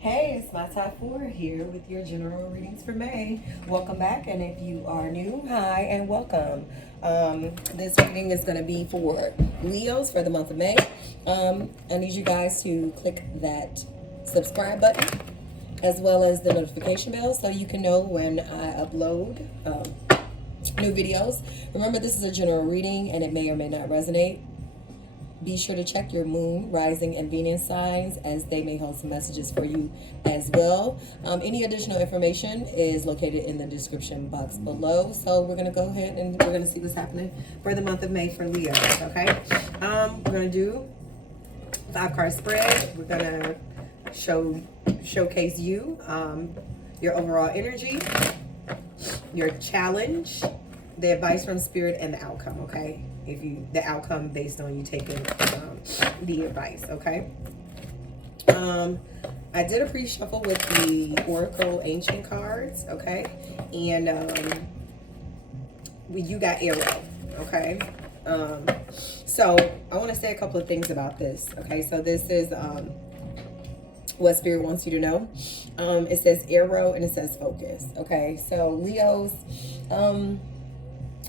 Hey, it's my top four here with your general readings for May. Welcome back, and if you are new, hi and welcome. This reading is going to be for Leos for the month of May. I need you guys to click that subscribe button as well as the notification bell so you can know when I upload new videos. Remember, this is a general reading and it may or may not resonate. Be sure to check your moon, rising, and Venus signs as they may hold some messages for you as well. Any additional information is located in the description box below. So we're going to go ahead and we're going to see what's happening for the month of May for Leo, okay? We're going to do 5-card spread. We're going to showcase you, your overall energy, your challenge, the advice from spirit, and the outcome, okay? The outcome based on you taking the advice, okay? I did a pre-shuffle with the Oracle Ancient cards, okay? And you got Arrow, okay? So I want to say a couple of things about this, okay? So this is what Spirit wants you to know. It says Arrow and it says focus, okay? So Leos,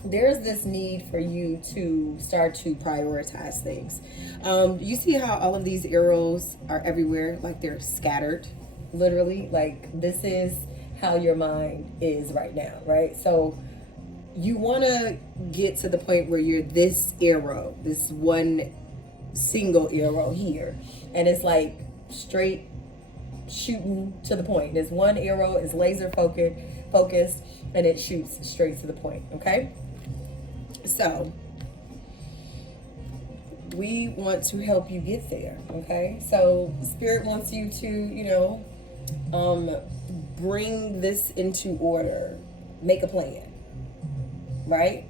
there's this need for you to start to prioritize things. You see how all of these arrows are everywhere, like they're scattered, literally. Like this is how your mind is right now, right? So you want to get to the point where you're this arrow, this one single arrow here, and it's like straight shooting to the point. This one arrow is laser focused and it shoots straight to the point, okay? So we want to help you get there, okay? So Spirit wants you to, bring this into order. Make a plan, right?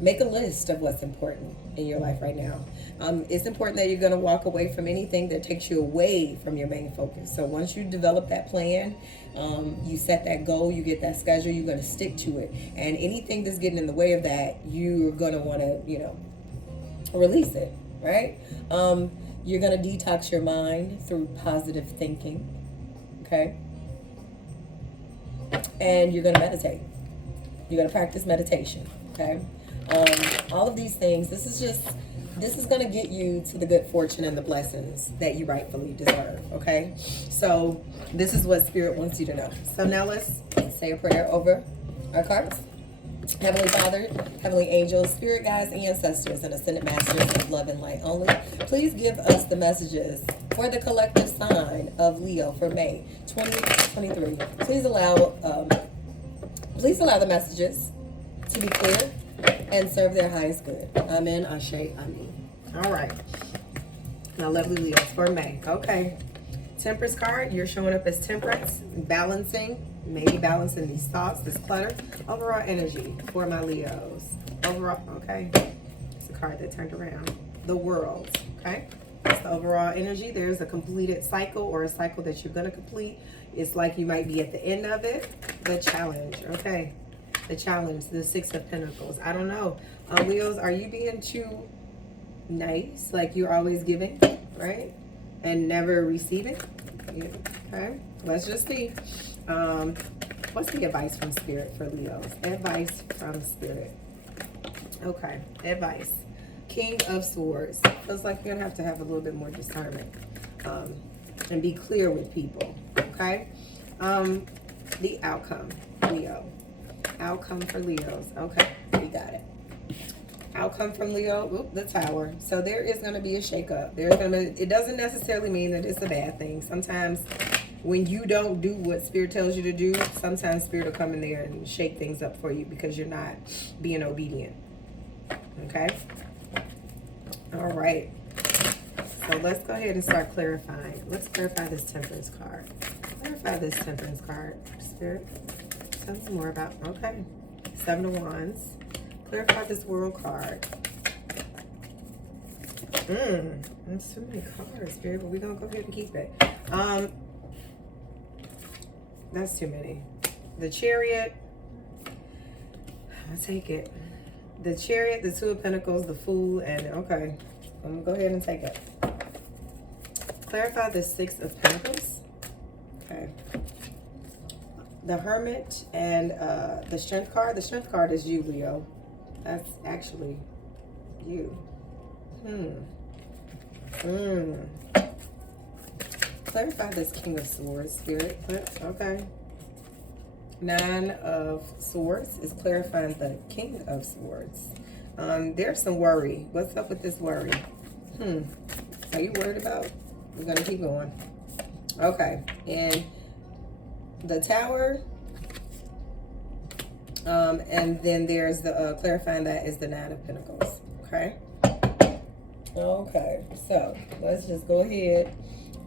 Make a list of what's important in your life right now. It's important that you're going to walk away from anything that takes you away from your main focus. So once you develop that plan, you set that goal, you get that schedule, you're going to stick to it. And anything that's getting in the way of that, you're going to want to, release it, right? You're going to detox your mind through positive thinking, okay? And you're going to meditate. You're going to practice meditation, okay? All of these things, this is going to get you to the good fortune and the blessings that you rightfully deserve, okay? So this is what Spirit wants you to know. So now let's say a prayer over our cards. Heavenly Father, Heavenly Angels, Spirit Guides, Ancestors, and Ascended Masters of Love and Light only, please give us the messages for the collective sign of Leo for May 2023. Please allow the messages to be clear and serve their highest good. Amen, Ashe, Amen. All right. Now, lovely Leos for May. Okay. Temperance card, you're showing up as temperance, balancing, maybe balancing these thoughts, this clutter. Overall energy for my Leos. Overall, okay. It's a card that turned around. The World, okay. It's the overall energy. There's a completed cycle or a cycle that you're going to complete. It's like you might be at the end of it. The challenge, okay. The challenge, the Six of Pentacles. I don't know. Leos, are you being too nice? Like you're always giving, right? And never receiving? Yeah. Okay. Let's just see. What's the advice from Spirit for Leos? Advice from Spirit. Okay. Advice. King of Swords. Feels like you're going to have a little bit more discernment. And be clear with people. Okay. The outcome, Leo. Outcome for Leos. Okay, we got it. Outcome from Leo. Oop, the Tower. So there is going to be a shakeup. It doesn't necessarily mean that it's a bad thing. Sometimes when you don't do what Spirit tells you to do, sometimes Spirit will come in there and shake things up for you because you're not being obedient. Okay? All right. So let's go ahead and start clarifying. Let's clarify this Temperance card. Clarify this Temperance card, Spirit. Tell us more about, okay. 7 of Wands. Clarify this World card. That's too many cards, Spirit, but we're going to go ahead and keep it. That's too many. The Chariot. I'll take it. The Chariot, the Two of Pentacles, the Fool, and okay. I'm going to go ahead and take it. Clarify the Six of Pentacles. Okay. The Hermit and the Strength card. The Strength card is you, Leo. That's actually you. Clarify this King of Swords, Spirit. Okay. Nine of Swords is clarifying the King of Swords. There's some worry. What's up with this worry? Are you worried about? We're going to keep going. Okay. And the Tower. And then there's the clarifying that is the Nine of Pentacles. Okay. Okay. So let's just go ahead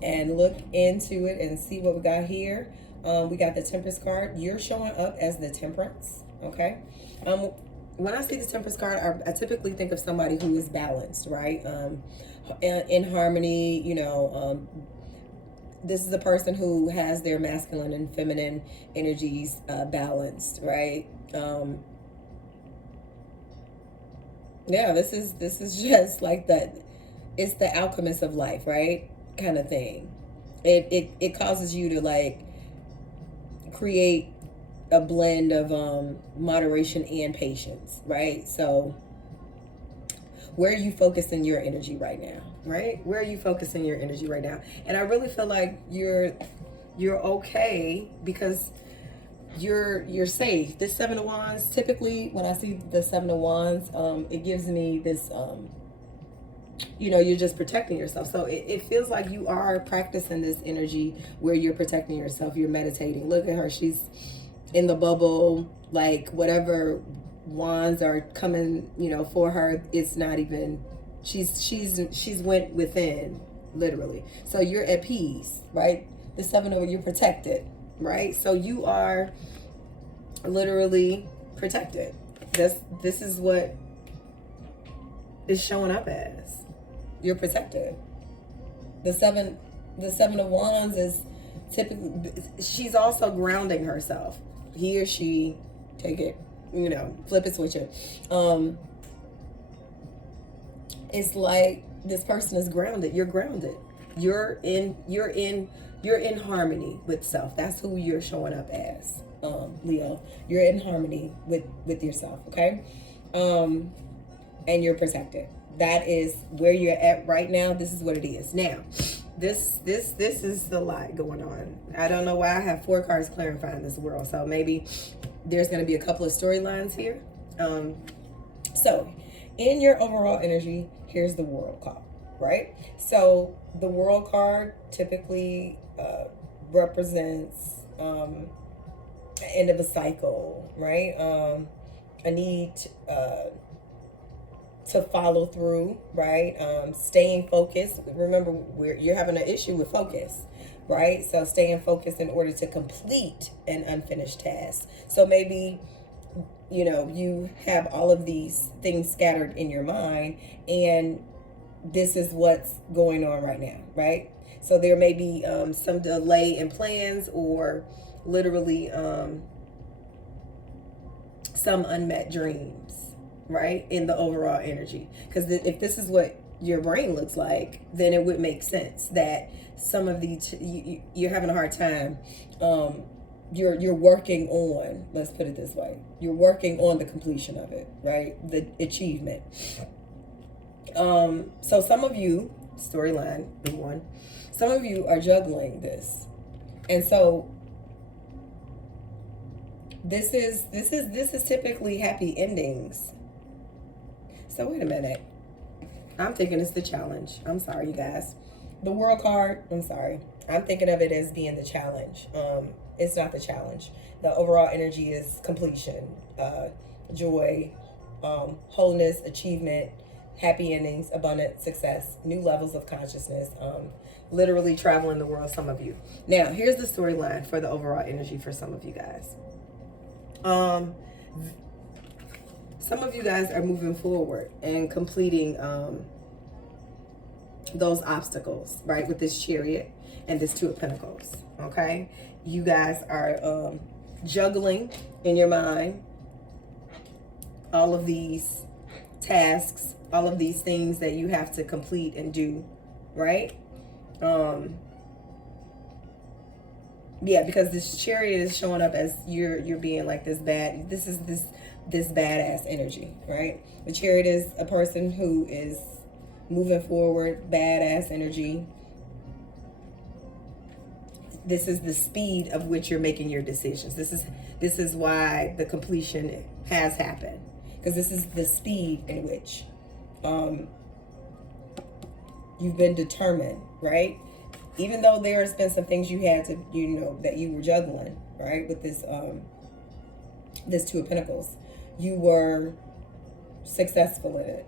and look into it and see what we got here. We got the Temperance card. You're showing up as the Temperance. Okay. When I see the Temperance card, I typically think of somebody who is balanced, right? In harmony, you know, this is a person who has their masculine and feminine energies balanced, right? Yeah, this is just like that. It's the alchemist of life, right? Kind of thing. It causes you to like create a blend of moderation and patience, right? So where are you focusing your energy right now, right? Where are you focusing your energy right now? And I really feel like you're okay because you're safe. This Seven of Wands, typically when I see the Seven of Wands, it gives me this you know, you're just protecting yourself. So it feels like you are practicing this energy where you're protecting yourself. You're meditating. Look at her. She's in the bubble. Like whatever wands are coming, you know, for her, it's not even, she's went within, literally. So you're at peace, right? The Seven of, you're protected, right? So you are literally protected. This is what is showing up as. You're protected. The seven of Wands is typically, she's also grounding herself. He or she, take it, you know, flip it, switch it. It's like this person is grounded. You're grounded. You're in harmony with self. That's who you're showing up as, Leo. You're in harmony with yourself, okay? And you're protected. That is where you're at right now. This is what it is. Now, this is a lot going on. I don't know why I have 4 cards clarifying this world. So maybe there's going to be a couple of storylines here. So in your overall energy, here's the World card, right? So the World card typically represents end of a cycle, right? A need to follow through, right? Staying focused. Remember, you're having an issue with focus, right? So staying focused in order to complete an unfinished task. So maybe, you know, you have all of these things scattered in your mind, and this is what's going on right now, right? So there may be some delay in plans, or literally some unmet dreams, right, in the overall energy. Because if this is what your brain looks like, then it would make sense that some of the you're having a hard time. You're working on, let's put it this way, you're working on the completion of it, right? The achievement. So some of you, storyline number 1, some of you are juggling this, and so this is typically happy endings. So wait a minute. I'm thinking it's the challenge. I'm sorry, you guys. The World card, I'm sorry. I'm thinking of it as being the challenge. It's not the challenge. The overall energy is completion, joy, wholeness, achievement, happy endings, abundant success, new levels of consciousness, literally traveling the world, some of you. Now, here's the storyline for the overall energy for some of you guys. Some of you guys are moving forward and completing those obstacles, right? With this Chariot and this Two of Pentacles, okay? You guys are juggling in your mind all of these tasks, all of these things that you have to complete and do, right? Yeah, because this Chariot is showing up as you're being like this badass energy, right? The Chariot is a person who is moving forward, badass energy. This is the speed of which you're making your decisions. This is why the completion has happened, because this is the speed in which you've been determined, right? Even though there's been some things you had to, that you were juggling, right, with this Two of Pentacles, you were successful in it,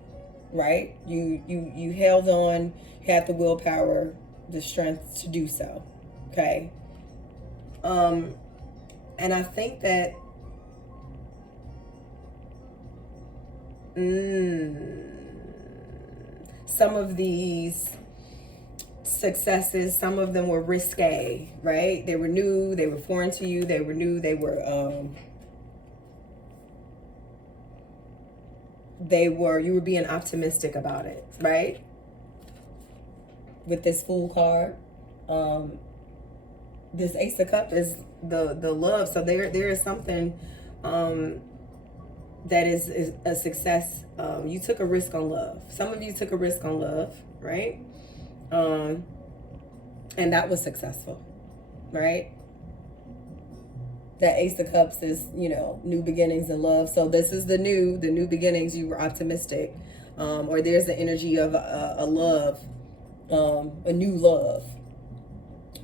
right? You held on, had the willpower, the strength to do so, okay? And I think that some of these successes, some of them were risque, right? They were new, they were foreign to you, they were new, they were you were being optimistic about it, right? With this Fool card, this Ace of Cups is the love. So there is something that is a success. You took a risk on love. Some of you took a risk on love, right? And that was successful, right? That Ace of Cups is, new beginnings in love. So this is the new beginnings. You were optimistic, or there's the energy of a love, a new love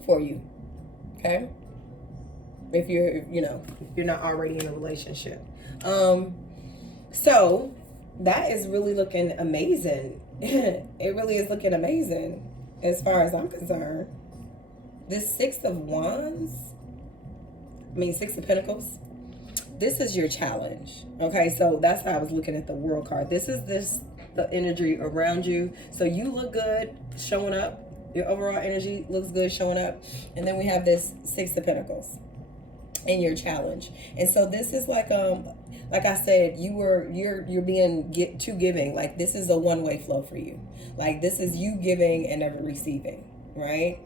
for you. Okay, if you're not already in a relationship. So that is really looking amazing. It really is looking amazing as far as I'm concerned. This Six of Pentacles, this is your challenge. Okay, so that's how I was looking at the World card. This is the energy around you. So you look good showing up. Your overall energy looks good showing up. And then we have this Six of Pentacles and your challenge. And so this is like I said, you're being too giving. Like this is a one-way flow for you. Like this is you giving and never receiving, right?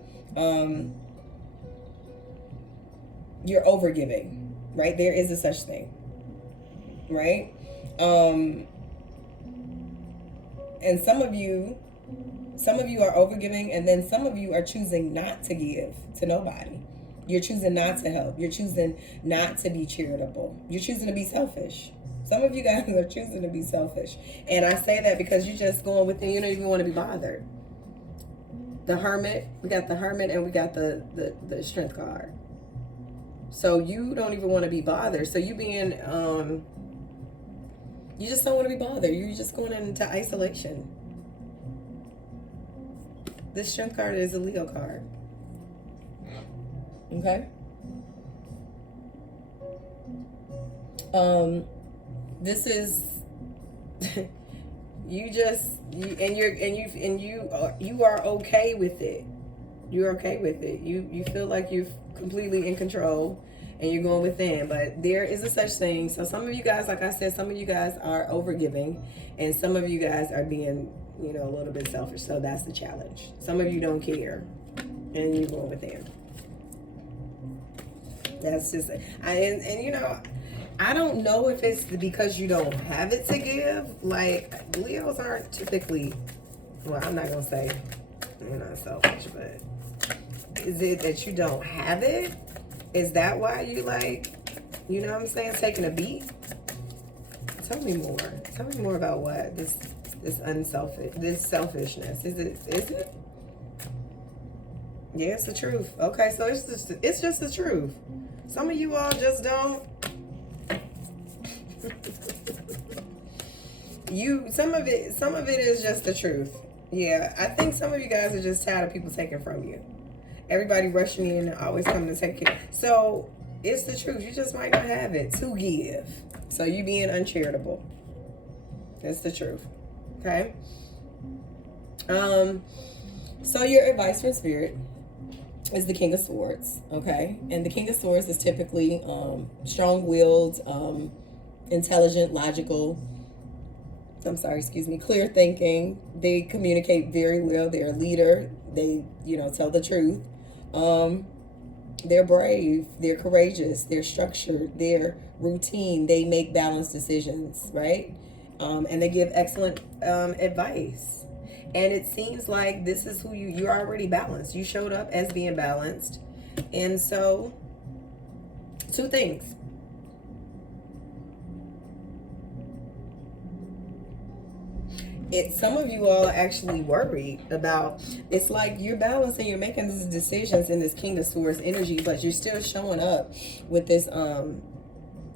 You're over giving, right? There is a such thing, right? And some of you are over giving, and then some of you are choosing not to give to nobody. You're choosing not to help. You're choosing not to be charitable. You're choosing to be selfish. Some of you guys are choosing to be selfish. And I say that because you're just going within, you don't even want to be bothered. The Hermit, we got the Hermit, and we got the Strength card. So you don't even want to be bothered. So you being, you just don't want to be bothered. You're just going into isolation. This Strength card is a Leo card. Okay. This is you are okay with it. You're okay with it. You feel like you're completely in control and you're going within, but there is a such thing. So some of you guys, like I said, some of you guys are overgiving and some of you guys are being, a little bit selfish. So that's the challenge. Some of you don't care and you're going within. That's just, I don't know if it's because you don't have it to give. Like, Leos aren't typically, well, I'm not going to say you're not selfish, but is it that you don't have it? Is that why you what I'm saying, taking a beat? Tell me more. Tell me more about what this selfishness. Is it? Yeah, it's the truth. Okay, so it's just the truth. Some of you all just don't. Some of it is just the truth. Yeah, I think some of you guys are just tired of people taking from you. Everybody rushing in and always coming to take it. So it's the truth. You just might not have it to give. So you being uncharitable. That's the truth. Okay. So your advice from Spirit is the King of Swords. Okay, and the King of Swords is typically strong-willed, intelligent, logical. I'm sorry, excuse me, clear thinking. They communicate very well. They're a leader. They, tell the truth. They're brave. They're courageous. They're structured. They're routine. They make balanced decisions, right? And they give excellent advice. And it seems like this is who you're already balanced. You showed up as being balanced. And so, two things. Some of you all are actually worried about, it's like you're balancing, you're making these decisions in this King of Swords energy, but you're still showing up with this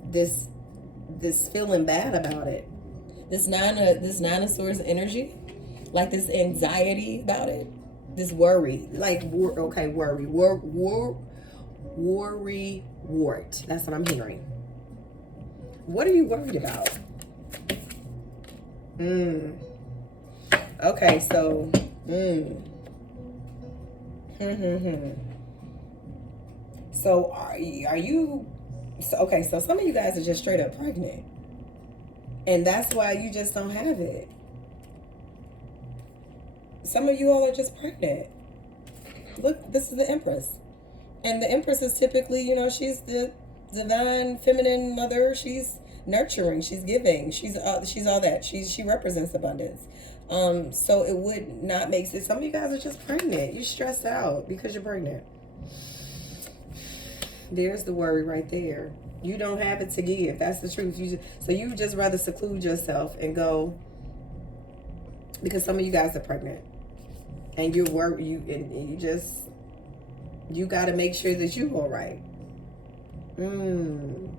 this feeling bad about it. This nine of Swords energy, like this anxiety about it, this worry, like worry, worry wart. That's what I'm hearing. What are you worried about? Okay, so, So are you, so some of you guys are just straight up pregnant. And that's why you just don't have it. Some of you all are just pregnant. Look, this is the Empress. And the Empress is typically, she's the divine feminine mother. She's nurturing, she's giving, she's all that. She represents abundance. So it would not make sense. Some of you guys are just pregnant. You're stressed out because you're pregnant. There's the worry right there. You don't have it to give. That's the truth. So you just rather seclude yourself and go, because some of you guys are pregnant, and you're worried. You got to make sure that you're all right. And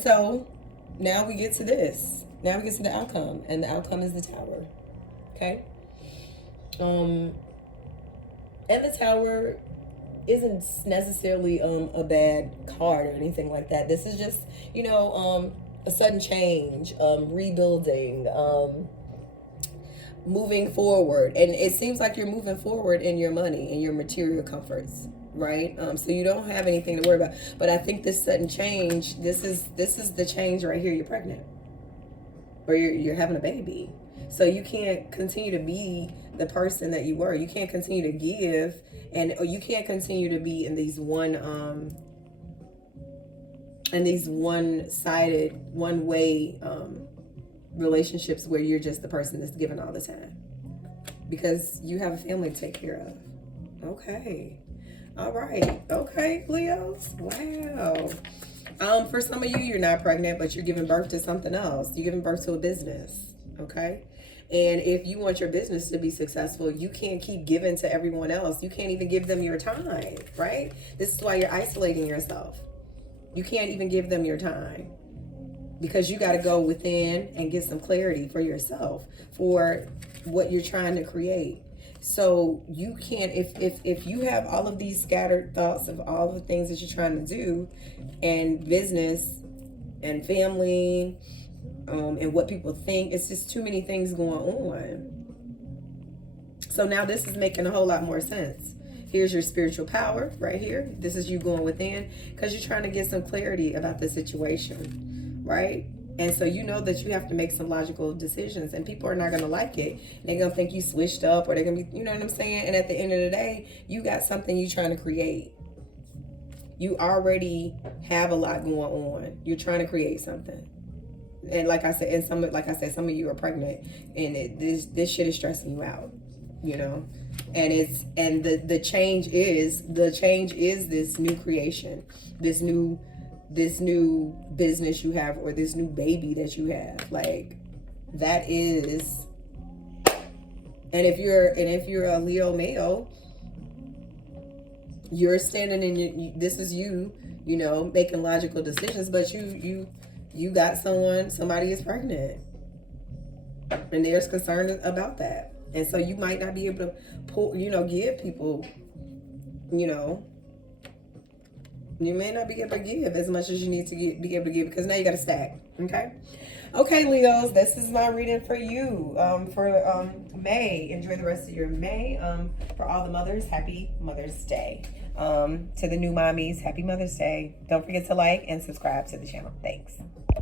so now we get to this. Now we get to the outcome, and the outcome is the Tower. Okay. And the Tower isn't necessarily a bad card or anything like that. This is just, a sudden change, rebuilding, moving forward. And it seems like you're moving forward in your money and your material comforts, right? So you don't have anything to worry about. But I think this sudden change, this is the change right here. You're pregnant, or you're having a baby. So you can't continue to be the person that you were. You can't continue to give, or you can't continue to be in these one-sided, one-way relationships where you're just the person that's giving all the time, because you have a family to take care of. Okay. All right. Okay, Leos. Wow. For some of you, you're not pregnant, but you're giving birth to something else. You're giving birth to a business. Okay. And if you want your business to be successful, you can't keep giving to everyone else. You can't even give them your time, right? This is why you're isolating yourself. You can't even give them your time, because you got to go within and get some clarity for yourself for what you're trying to create. So you can't, if you have all of these scattered thoughts of all the things that you're trying to do, and business and family, and what people think, it's just too many things going on. So now this is making a whole lot more sense. Here's your spiritual power right here. This is you going within, because you're trying to get some clarity about the situation, right? And so you know that you have to make some logical decisions, and people are not going to like it. They're going to think you switched up, or they're going to be, you know what I'm saying? And at the end of the day, you got something you're trying to create. You already have a lot going on. You're trying to create something. And like I said, some of you are pregnant, and this shit is stressing you out, and the change is this new creation, this new business you have, or this new baby that you have. Like, that is. And if you're a Leo male, you're standing in this is you making logical decisions, but you got somebody is pregnant, and there's concern about that. And so you might not be able to give people, you may not be able to give as much as you need to be able to give, because now you got to stack. Okay, Leos, this is my reading for you for May. Enjoy the rest of your May. For all the mothers, happy Mother's Day. To the new mommies, happy Mother's Day. Don't forget to like and subscribe to the channel. Thanks.